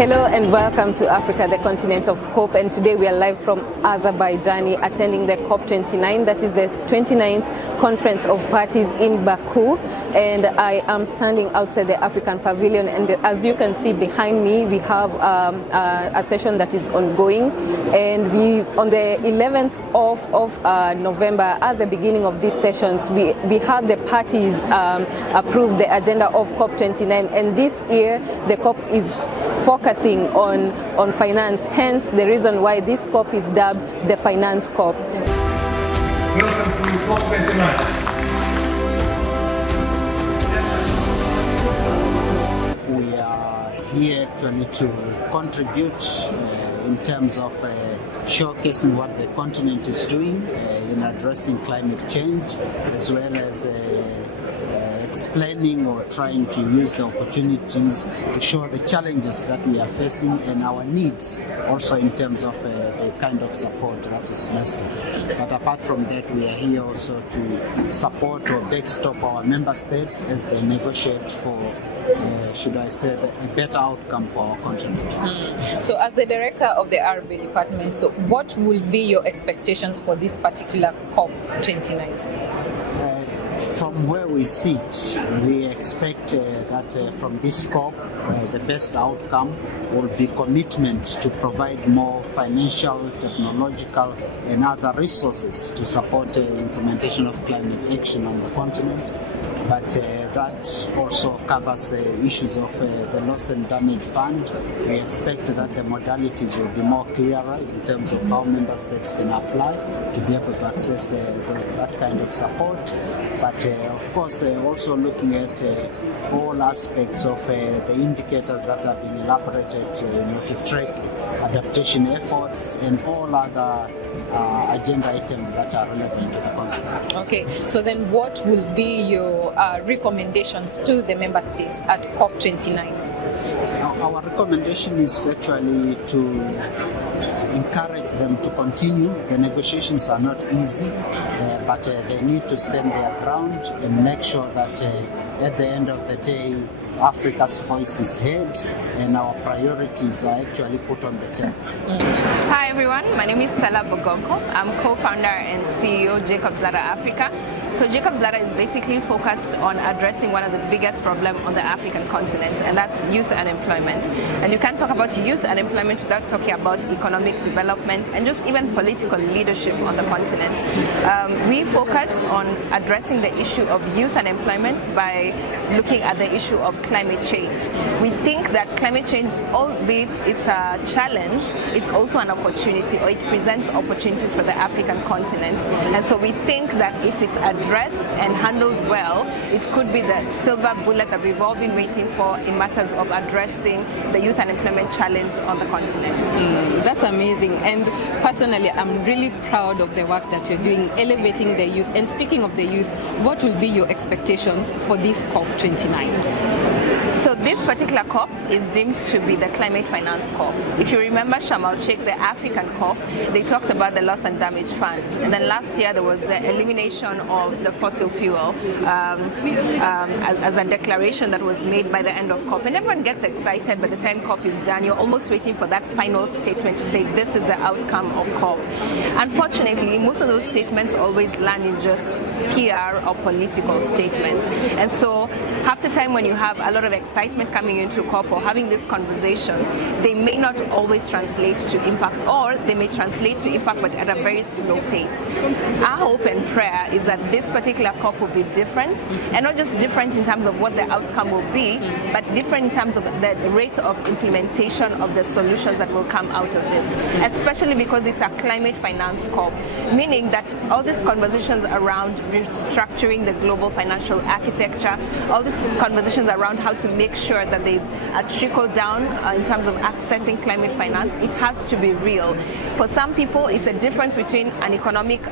Hello and welcome to Africa, the continent of hope, and today we are live from Azerbaijan attending the COP29, that is the 29th Conference of Parties in Baku, and I am standing outside the African Pavilion, and as you can see behind me we have a session that is ongoing, and we on the 11th of November, at the beginning of these sessions, we have the parties approve the agenda of COP29, and this year the COP is focusing on finance, hence the reason why this COP is dubbed the Finance COP. Welcome to COP29. We are here actually to contribute in terms of showcasing what the continent is doing in addressing climate change, as well as explaining or trying to use the opportunities to show the challenges that we are facing and our needs, also in terms of the kind of support that is necessary. But apart from that, we are here also to support or backstop our member states as they negotiate for should I say, a better outcome for our continent. So as the director of the RB department, so what will be your expectations for this particular COP29? From where we sit, we expect that from this COP, the best outcome will be commitment to provide more financial, technological, and other resources to support the implementation of climate action on the continent. But that also covers issues of the loss and damage fund. We expect that the modalities will be more clearer in terms of how member states can apply to be able to access that kind of support. But of course, also looking at all aspects of the indicators that have been elaborated to track adaptation efforts and all other agenda items that are relevant to the continent. Okay, so then what will be your recommendations to the member states at COP29? Our recommendation is actually to encourage them to continue. The negotiations are not easy, but they need to stand their ground and make sure that at the end of the day, Africa's voice is heard and our priorities are actually put on the table. Hi everyone, my name is Stella Bogonko. I'm co-founder and CEO Jacob's Ladder Africa. So Jacob's Ladder is basically focused on addressing one of the biggest problems on the African continent, and that's youth unemployment. And you can't talk about youth unemployment without talking about economic development and just even political leadership on the continent. We focus on addressing the issue of youth unemployment by looking at the issue of climate change. We think that climate change, albeit it's a challenge, it's also an opportunity, or it presents opportunities for the African continent. And so we think that if it's addressed and handled well, it could be the silver bullet that we've all been waiting for in matters of addressing the youth unemployment challenge on the continent. That's amazing, and personally I'm really proud of the work that you're doing, elevating the youth. And speaking of the youth, what will be your expectations for this COP29? So this particular COP is deemed to be the Climate Finance COP. If you remember Sharm el-Sheikh, the African COP, they talked about the loss and damage fund. And then last year there was the elimination of the fossil fuel as a declaration that was made by the end of COP. And everyone gets excited by the time COP is done. You're almost waiting for that final statement to say this is the outcome of COP. Unfortunately, most of those statements always land in just PR or political statements. And so half the time when you have a lot of excitement coming into COP or having these conversations, they may not always translate to impact, or they may translate to impact but at a very slow pace. Our hope and prayer is that this particular COP will be different, and not just different in terms of what the outcome will be, but different in terms of the rate of implementation of the solutions that will come out of this, especially because it's a climate finance COP, meaning that all these conversations around restructuring the global financial architecture, all these conversations around how to make sure that there's a trickle down in terms of accessing climate finance, it has to be real. For some people, it's a difference between an economic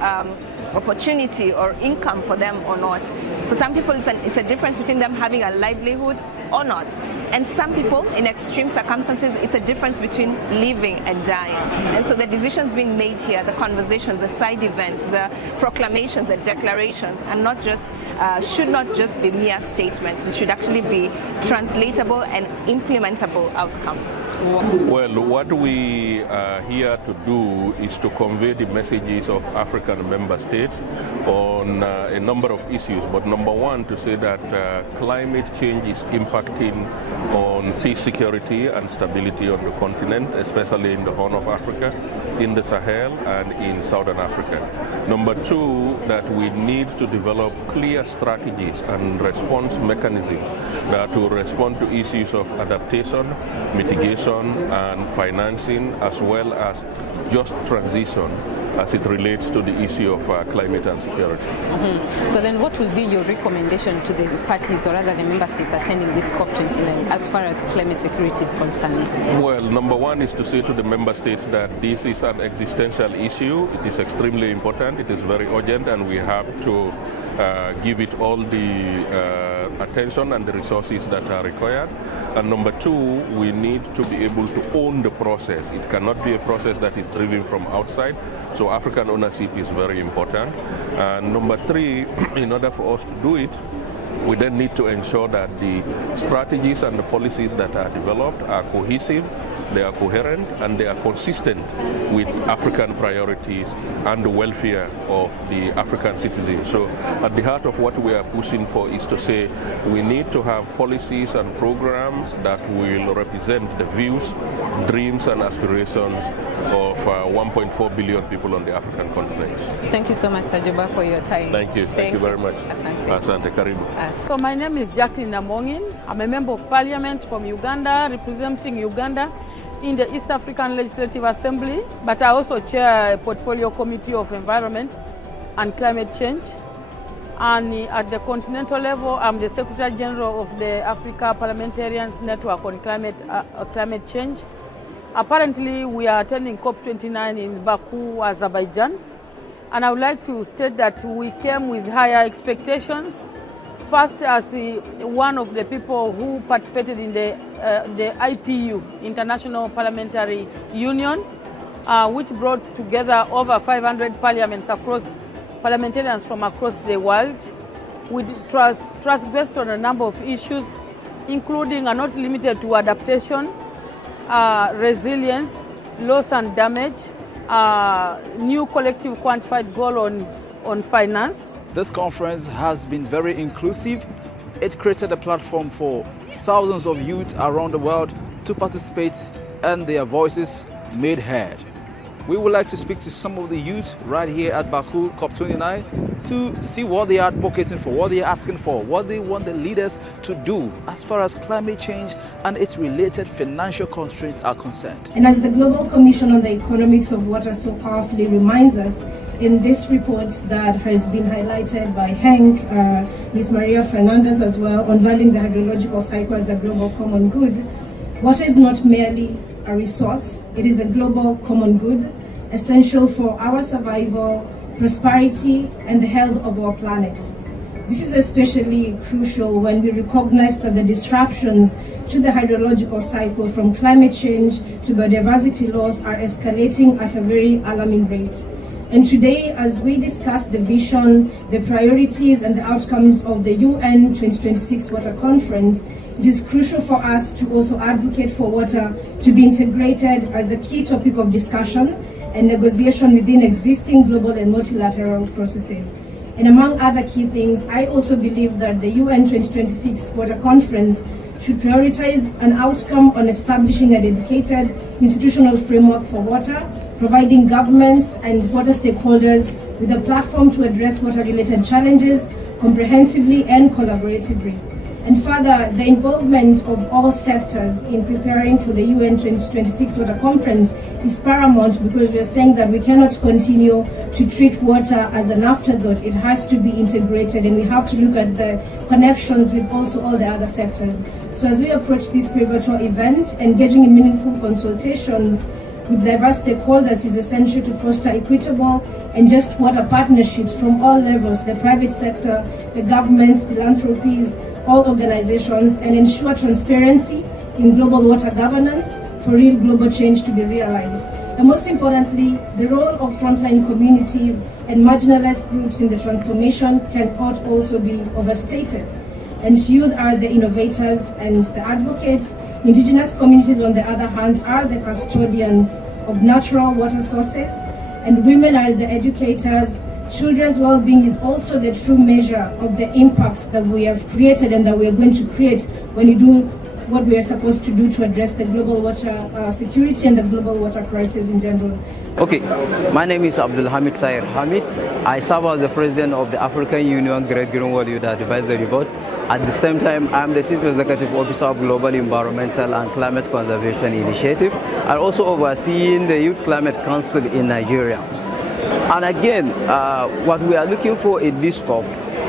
opportunity or income for them or not. For some people, it's a difference between them having a livelihood or not. And some people, in extreme circumstances, it's a difference between living and dying. And so the decisions being made here, the conversations, the side events, the proclamations, the declarations, are not just should not just be mere statements. It should actually be translatable and implementable outcomes. Well, what we are here to do is to convey the messages of African member states on a number of issues. But number one, to say that climate change is impacting on peace, security and stability on the continent, especially in the Horn of Africa, in the Sahel and in Southern Africa. Number two, that we need to develop clear strategies and response mechanisms that will respond to issues of adaptation, mitigation and financing, as well as just transition as it relates to the issue of climate and security. So then what will be your recommendation to the parties, or rather the member states attending this COP29 as far as climate security is concerned? Well, number one is to say to the member states that this is an existential issue. It is extremely important, it is very urgent, and we have to give it all the attention and the resources that are required. And number two, we need to be able to own the process. It cannot be a process that is driven from outside. So African ownership is very important. And number three, in order for us to do it, we then need to ensure that the strategies and the policies that are developed are cohesive, they are coherent, and they are consistent with African priorities and the welfare of the African citizens. So at the heart of what we are pushing for is to say we need to have policies and programs that will represent the views, dreams and aspirations of 1.4 billion people on the African continent. Thank you so much, Sajoba, for your time. Thank you. Thank you very much. Asante. Asante, karibu. So my name is Jacqueline Namongin. I'm a member of parliament from Uganda, representing Uganda in the East African Legislative Assembly, but I also chair a portfolio committee of environment and climate change. And at the continental level, I'm the Secretary General of the Africa Parliamentarians Network on climate change. Apparently, we are attending COP29 in Baku, Azerbaijan. And I would like to state that we came with higher expectations. First, as one of the people who participated in the IPU, International Parliamentary Union, which brought together over 500 parliamentarians from across the world, with trust based on a number of issues, including and not limited to adaptation, resilience, loss and damage, new collective quantified goal on finance. This conference has been very inclusive. It created a platform for thousands of youth around the world to participate and their voices made heard. We would like to speak to some of the youth right here at Baku COP29 to see what they are advocating for, what they are asking for, what they want the leaders to do as far as climate change and its related financial constraints are concerned. And as the Global Commission on the Economics of Water so powerfully reminds us in this report that has been highlighted by Hank, Ms. Maria Fernandez as well, on valuing the hydrological cycle as a global common good, water is not merely a resource, it is a global common good, essential for our survival, prosperity, and the health of our planet. This is especially crucial when we recognize that the disruptions to the hydrological cycle, from climate change to biodiversity loss, are escalating at a very alarming rate. And today, as we discuss the vision, the priorities, and the outcomes of the UN 2026 Water Conference, it is crucial for us to also advocate for water to be integrated as a key topic of discussion and negotiation within existing global and multilateral processes. And among other key things, I also believe that the UN 2026 Water Conference should prioritize an outcome on establishing a dedicated institutional framework for water, providing governments and water stakeholders with a platform to address water-related challenges comprehensively and collaboratively. And further, the involvement of all sectors in preparing for the UN 2026 Water Conference is paramount, because we are saying that we cannot continue to treat water as an afterthought. It has to be integrated, and we have to look at the connections with also all the other sectors. So as we approach this pivotal event, engaging in meaningful consultations with diverse stakeholders is essential to foster equitable and just water partnerships from all levels, the private sector, the governments, philanthropies, all organizations, and ensure transparency in global water governance for real global change to be realized. And most importantly, the role of frontline communities and marginalized groups in the transformation cannot also be overstated. And youth are the innovators and the advocates. Indigenous communities, on the other hand, are the custodians of natural water sources, and women are the educators. Children's well-being is also the true measure of the impact that we have created and that we are going to create when you do what we are supposed to do to address the global water security and the global water crisis in general. Okay, my name is Abdul Hamid Sayer Hamid. I serve as the president of the African Union Great Greenwald Youth Advisory Board. At the same time, I'm the Chief Executive Officer of Global Environmental and Climate Conservation Initiative, and also overseeing the Youth Climate Council in Nigeria. And again, what we are looking for in this COP,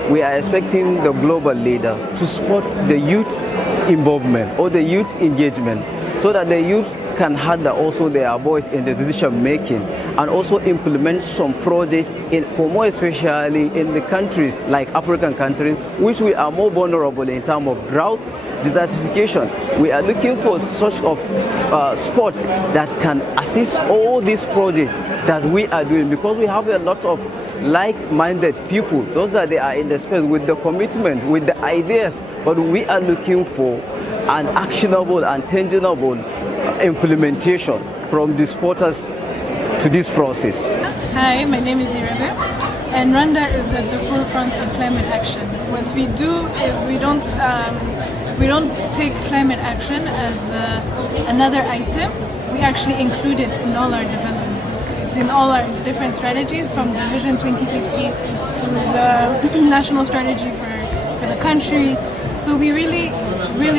we are expecting the global leaders to support the youth involvement or the youth engagement, so that the youth can have also their voice in the decision making, and also implement some projects for more especially in the countries like African countries, which we are more vulnerable in terms of drought, desertification. We are looking for such of support that can assist all these projects that we are doing, because we have a lot of like-minded people, those that they are in the space with the commitment, with the ideas, but we are looking for an actionable and tangible implementation from the supporters to this process. Hi, my name is Irebe, and Rwanda is at the forefront of climate action. What we do is we don't take climate action as another item. We actually include it in all our development. It's in all our different strategies, from the Vision 2050 to the national strategy for the country. So we really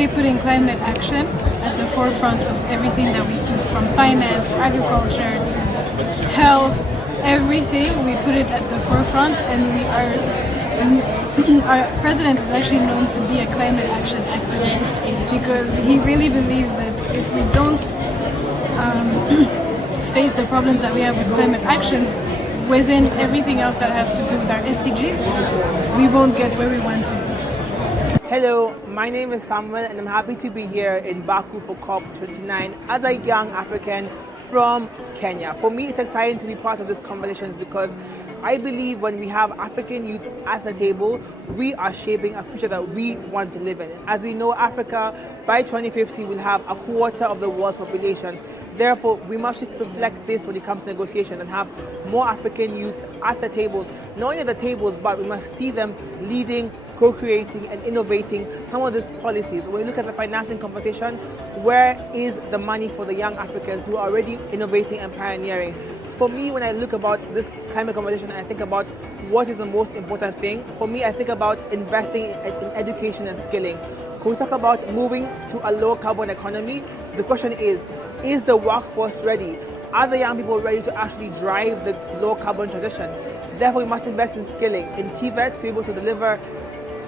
putting climate action at the forefront of everything that we do, from finance to agriculture to health, everything. We put it at the forefront, and our president is actually known to be a climate action activist, because he really believes that if we don't face the problems that we have with climate actions within everything else that has to do with our SDGs, we won't get where we want to be. Hello, my name is Samuel, and I'm happy to be here in Baku for COP29 as a young African from Kenya. For me, it's exciting to be part of these conversations, because I believe when we have African youth at the table, we are shaping a future that we want to live in. As we know, Africa by 2050 will have a quarter of the world's population. Therefore, we must reflect this when it comes to negotiation and have more African youths at the tables. Not only at the tables, but we must see them leading, co-creating and innovating some of these policies. When we look at the financing competition, where is the money for the young Africans who are already innovating and pioneering? For me, when I look about this climate competition, I think about what is the most important thing. For me, I think about investing in education and skilling. When we talk about moving to a low carbon economy, the question is the workforce ready? Are the young people ready to actually drive the low carbon transition? Therefore, we must invest in skilling, in TVET, to be able to deliver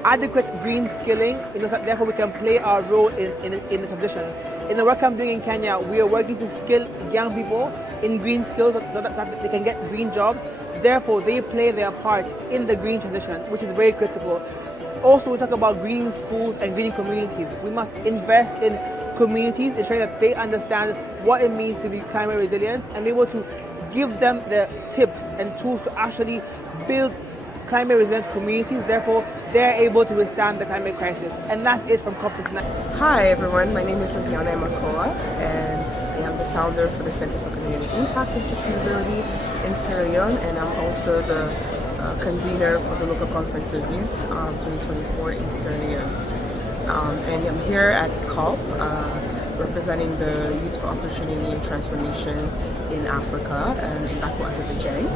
adequate green skilling, therefore we can play our role in the transition. In the work I'm doing in Kenya, we are working to skill young people in green skills so that they can get green jobs. Therefore, they play their part in the green transition, which is very critical. Also, we talk about green schools and green communities. We must invest in communities, ensuring that they understand what it means to be climate resilient and be able to give them the tips and tools to actually build climate resilient communities. Therefore, they're able to withstand the climate crisis. And that's it from COP29. Hi everyone, my name is Liziana Makoa, and I am the founder for the Center for Community Impact and Sustainability in Sierra Leone, and I'm also the convener for the local conference of youth 2024 in Sierra Leone. And I'm here at COP representing the Youth for Opportunity and Transformation in Africa and in Baku, Azerbaijan.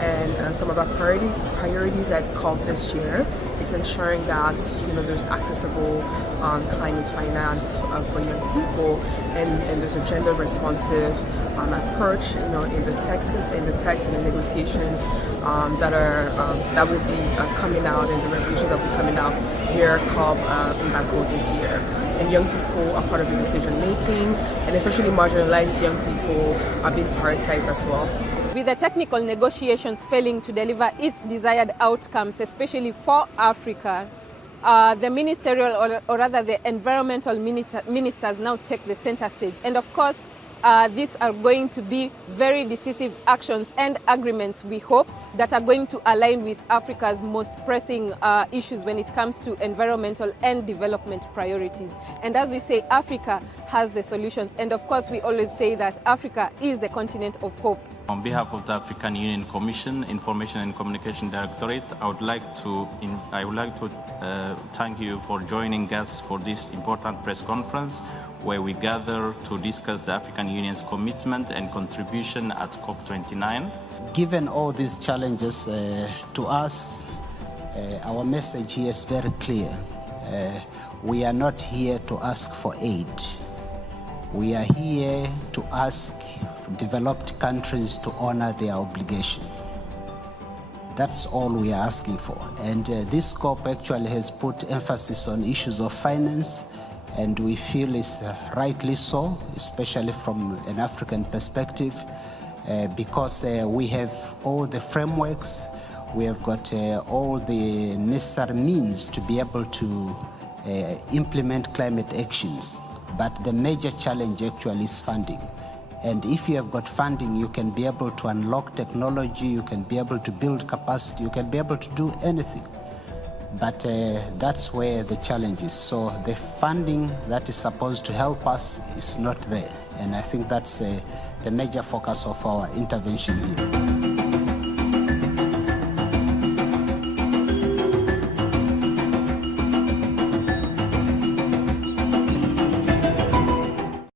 And some of our priorities at COP this year is ensuring that there's accessible climate finance for young people, and there's a gender responsive approach in the text and the negotiations that will be coming out, and the resolutions that will be coming out here at COP in Baku this year. And young people are part of the decision making, and especially marginalized young people are being prioritized as well. With the technical negotiations failing to deliver its desired outcomes, especially for Africa, the ministerial or rather the environmental ministers now take the center stage. And of course, these are going to be very decisive actions and agreements, we hope, that are going to align with Africa's most pressing issues when it comes to environmental and development priorities. And as we say, Africa has the solutions. And of course, we always say that Africa is the continent of hope. On behalf of the African Union Commission, Information and Communication Directorate, I would like to thank you for joining us for this important press conference where we gather to discuss the African Union's commitment and contribution at COP29. Given all these challenges, to us, our message here is very clear. We are not here to ask for aid. We are here to ask developed countries to honor their obligation. That's all we are asking for. And this COP actually has put emphasis on issues of finance, and we feel it's rightly so, especially from an African perspective, because we have all the frameworks, we have got all the necessary means to be able to implement climate actions. But the major challenge actually is funding. And if you have got funding, you can be able to unlock technology, you can be able to build capacity, you can be able to do anything. But that's where the challenge is. So the funding that is supposed to help us is not there. And I think that's the major focus of our intervention here.